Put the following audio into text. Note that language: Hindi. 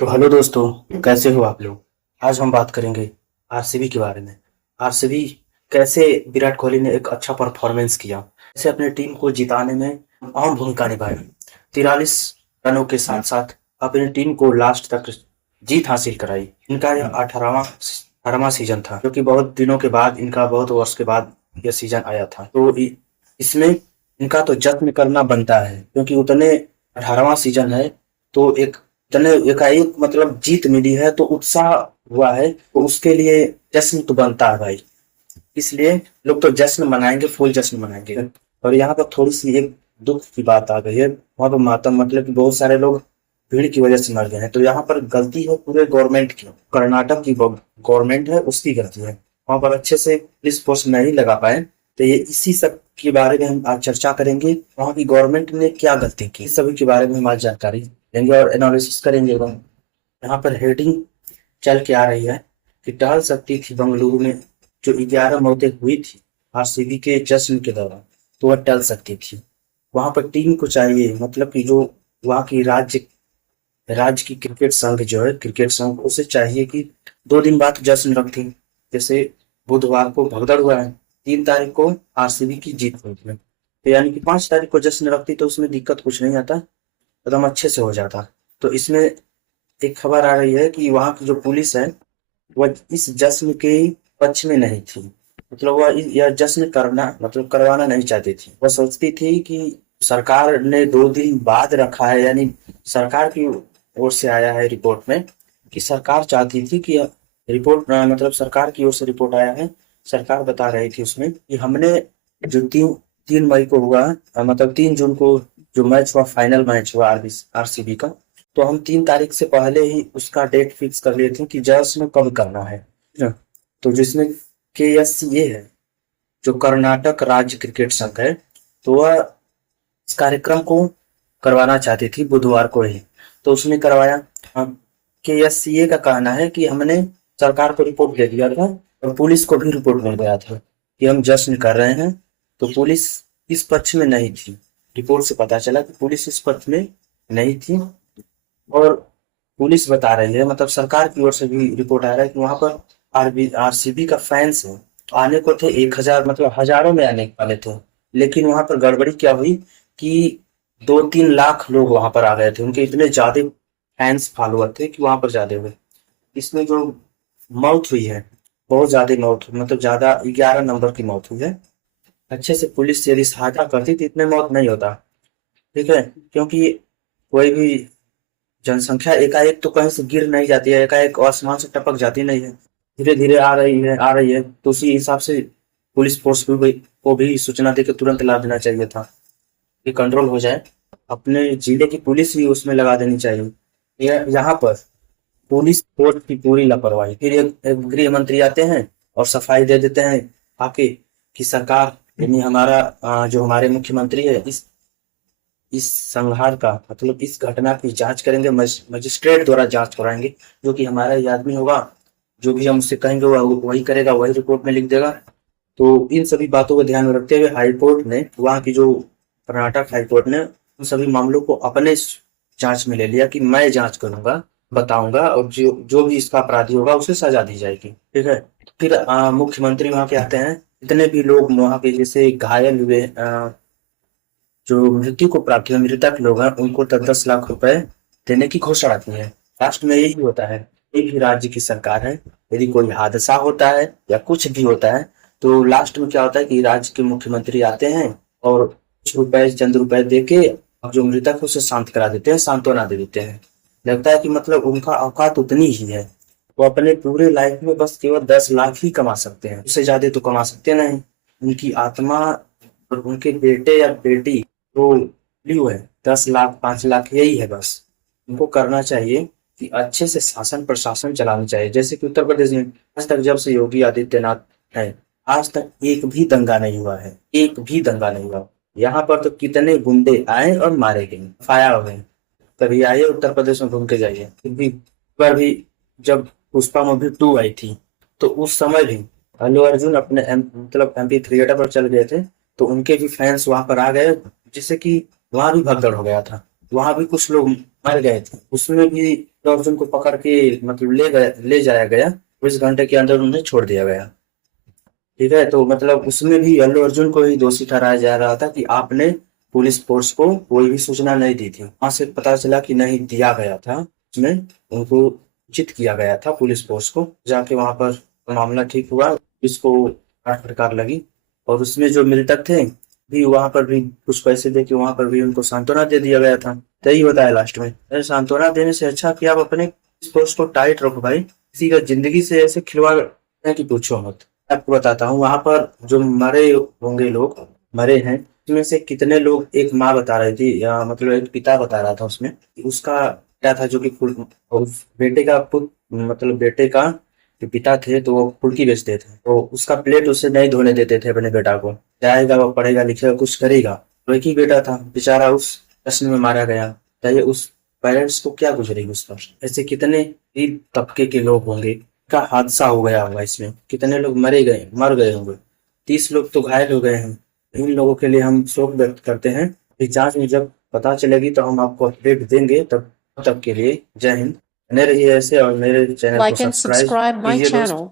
तो हेलो दोस्तों, कैसे हो आप लोग। आज हम बात करेंगे आरसीबी के बारे में। आरसीबी कैसे विराट कोहली ने एक अच्छा परफॉर्मेंस किया, कैसे अपने टीम को जिताने में अहम भूमिका निभाई। 43 रनों के साथ साथ अपनी टीम को लास्ट तक जीत हासिल कराई। इनका यह 18वां सीजन था, जो कि बहुत दिनों के बाद, इनका बहुत वर्ष के बाद यह सीजन आया था। तो इसमें इनका तो जश्न करना बनता है, क्योंकि उतने 18वां सीजन है। तो एक तने एकाएक मतलब जीत मिली है, तो उत्साह हुआ है, तो उसके लिए जश्न तो बनता है भाई। इसलिए लोग तो जश्न मनाएंगे, फुल जश्न मनाएंगे। और यहाँ पर थोड़ी सी एक दुख की बात आ गई है। वहां पर मातम, मतलब कि बहुत सारे लोग भीड़ की वजह से मर गए हैं। तो यहाँ पर गलती है पूरे गवर्नमेंट की, कर्नाटक की गवर्नमेंट है, उसकी गलती है। वहां पर अच्छे से पुलिस फोर्स नहीं लगा पाए। तो ये इसी सब के बारे में हम आज चर्चा करेंगे। वहाँ की गवर्नमेंट ने क्या गलती की, इस सभी के बारे में हम आज जानकारी लेंगे और एनालिसिस करेंगे। यहाँ पर हेडिंग चल के आ रही है कि टहल सकती थी बंगलुरु में जो 11 मौतें हुई थी आरसीबी के जश्न के दौरान, तो वह टल सकती थी। वहां पर टीम को चाहिए, मतलब कि जो वहाँ की राज्य की क्रिकेट संघ जो है, क्रिकेट संघ उसे चाहिए कि 2 दिन बाद जश्न रखती। जैसे बुधवार को भगदड़ हुआ है, 3 तारीख को आरसीबी की जीत हुई थी, तो यानी कि 5 तारीख को जश्न रखती तो उसमें दिक्कत कुछ नहीं आता, एकदम अच्छे से हो जाता। तो इसमें एक खबर आ रही है कि वहाँ की जो पुलिस है, वह इस जश्न के पक्ष में नहीं थी। मतलब वह यह जश्न करवाना नहीं चाहती थी। वह सोचती थी कि सरकार ने 2 दिन बाद रखा है, यानी सरकार की ओर से आया है रिपोर्ट में कि सरकार चाहती थी कि रिपोर्ट, मतलब सरकार की ओर से रिपोर्ट आया है। सरकार बता रही थी उसमें कि हमने जो 3 मई को हुआ, मतलब 3 जून को जो मैच हुआ, फाइनल मैच हुआ आरसीबी का, तो हम 3 तारीख से पहले ही उसका डेट फिक्स कर लिए थे कि जश्न कब करना है ना। तो जिसमें KSCA है, जो कर्नाटक राज्य क्रिकेट संघ है, तो वह इस कार्यक्रम को करवाना चाहती थी बुधवार को ही, तो उसने करवाया। KSCA का कहना है कि हमने सरकार को रिपोर्ट दे दिया था और पुलिस को भी रिपोर्ट मिल गया था कि हम जश्न कर रहे हैं। तो पुलिस इस पक्ष में नहीं थी। रिपोर्ट से पता चला कि पुलिस इस पक्ष में नहीं थी। और पुलिस बता रही है, मतलब सरकार की ओर से भी रिपोर्ट आ रहा है कि वहां पर आरसीबी का फैंस है, तो आने को थे 1,000, मतलब हजारों में आने वाले थे। लेकिन वहां पर गड़बड़ी क्या हुई कि 2-3 लाख लोग वहां पर आ गए थे, उनके इतने ज्यादा फैंस फॉलोअर थे कि वहां पर ज्यादा हुए। इसमें जो मौत हुई है, बहुत ज्यादा मौत हुई, मतलब ज्यादा 11 नंबर की मौत हुई है। अच्छे से पुलिस यदि सहायता करती तो इतने मौत नहीं होता। ठीक है, क्योंकि कोई भी जनसंख्या एकाएक तो कहीं से गिर नहीं जाती है, एकाएक आसमान से टपक जाती नहीं है। धीरे धीरे आ रही है, तो उसी हिसाब से पुलिस फोर्स को भी सूचना देकर तुरंत ला देना चाहिए था कि कंट्रोल हो जाए। अपने जिले की पुलिस भी उसमें लगा देनी चाहिए। यहाँ पर पुलिस फोर्स की पूरी लापरवाही। फिर एक गृह मंत्री आते हैं और सफाई दे देते हैं आके कि सरकार, यानी हमारा जो हमारे मुख्यमंत्री है, इस संहार का, मतलब इस घटना की जांच करेंगे, मजिस्ट्रेट द्वारा जांच कराएंगे। जो कि हमारा ही आदमी होगा, जो भी हम उससे कहेंगे वह वही करेगा, वही रिपोर्ट में लिख देगा। तो इन सभी बातों को ध्यान में रखते हुए हाई कोर्ट ने, वहाँ की जो कर्नाटक हाई कोर्ट ने, उन सभी मामलों को अपने जांच में ले लिया कि मैं जांच करूंगा, बताऊंगा, और जो जो भी इसका अपराधी होगा उसे सजा दी जाएगी। ठीक है। फिर मुख्यमंत्री वहां पे आते हैं। जितने भी लोग वहां पे जैसे घायल हुए, जो मृत्यु को प्राप्त हुए मृतक लोग हैं, उनको 10-10 लाख रुपए देने की घोषणा की है। राष्ट्र में यही होता है, एक ही राज्य की सरकार है, यदि कोई हादसा होता है या कुछ भी होता है, तो लास्ट में क्या होता है कि राज्य के मुख्यमंत्री आते हैं और कुछ रुपए, चंद रुपए दे के अब जो मृतक है उसे शांत करा देते हैं, सांत्वना दे देते हैं। लगता है कि मतलब उनका औकात उतनी ही है, वो अपने पूरे लाइफ में बस केवल 10 लाख ही कमा सकते हैं, उससे ज्यादा तो कमा सकते नहीं। उनकी आत्मा और उनके बेटे या बेटी तो ल्यू है, 10 लाख 5 लाख यही है बस। उनको करना चाहिए कि अच्छे से शासन प्रशासन चलाना चाहिए। जैसे कि उत्तर प्रदेश में आज तक, जब से योगी आदित्यनाथ है, आज तक एक भी दंगा नहीं हुआ है, एक भी दंगा नहीं हुआ। यहाँ पर तो कितने गुंडे आए और मारे गए, फाया हो गए। कभी आइए उत्तर प्रदेश में घूम के जाइए। फिर भी पर भी जब पुष्पा मूवी 2 आई थी, तो उस समय भी अल्लू अर्जुन अपने मतलब MP थिएटर पर चल गए थे, तो उनके भी फैंस वहां पर आ गए, जिससे कि वहां भी भगदड़ हो गया था। वहां भी कुछ लोग मर गए थे, उसमें भी तो अर्जुन को पकड़ के मतलब ले जाया गया, 24 घंटे के अंदर उन्हें छोड़ दिया गया। ठीक है, तो मतलब उसमें भी अल्लू अर्जुन को ही दोषी ठहराया जा रहा था कि आपने पुलिस फोर्स को कोई भी सूचना नहीं दी थी। वहां से पता चला कि नहीं दिया गया था, उसमें उनको चित किया गया था पुलिस फोर्स को। जाके वहां पर मामला ठीक हुआ, इसको काट फटकार लगी, और उसमें जो मृतक थे भी वहां पर भी कुछ पैसे दे के वहां पर भी उनको सांत्वना दे दिया गया था। तो यही होता है लास्ट में, अरे सांत्वना देने से अच्छा कि आप अपने फोर्स को टाइट रखो भाई, किसी का जिंदगी से ऐसे खिलवाड़ है कि पूछो मत। आपको बताता हूँ, वहां पर जो मरे होंगे लोग, मरे हैं, उसमें से कितने लोग, एक माँ बता रही थी, या मतलब एक पिता बता रहा था उसमें, उसका क्या था जो कि उस बेटे का मतलब बेटे का जो पिता थे तो वो फुल्की बेचते थे, तो उसका प्लेट उसे नहीं धोने देते थे अपने बेटा को। जाएगा वो पढ़ेगा लिखेगा कुछ करेगा, तो एक ही बेटा था बेचारा, उस प्रश्न में मारा गया। चाहिए उस पेरेंट्स को क्या गुजरेगी उस पर। ऐसे कितने ही तबके के लोग होंगे का हादसा हो गया होगा, इसमें कितने लोग मर गए होंगे, 30 लोग तो घायल हो गए हैं। इन लोगों के लिए हम शोक व्यक्त करते हैं। इस जांच में जब पता चलेगी तो हम आपको अपडेट देंगे, तब तक के लिए जय हिंद। बने रहिए ऐसे, और मेरे चैनल को Like and subscribe subscribe my कीजिए दोस्त। channel.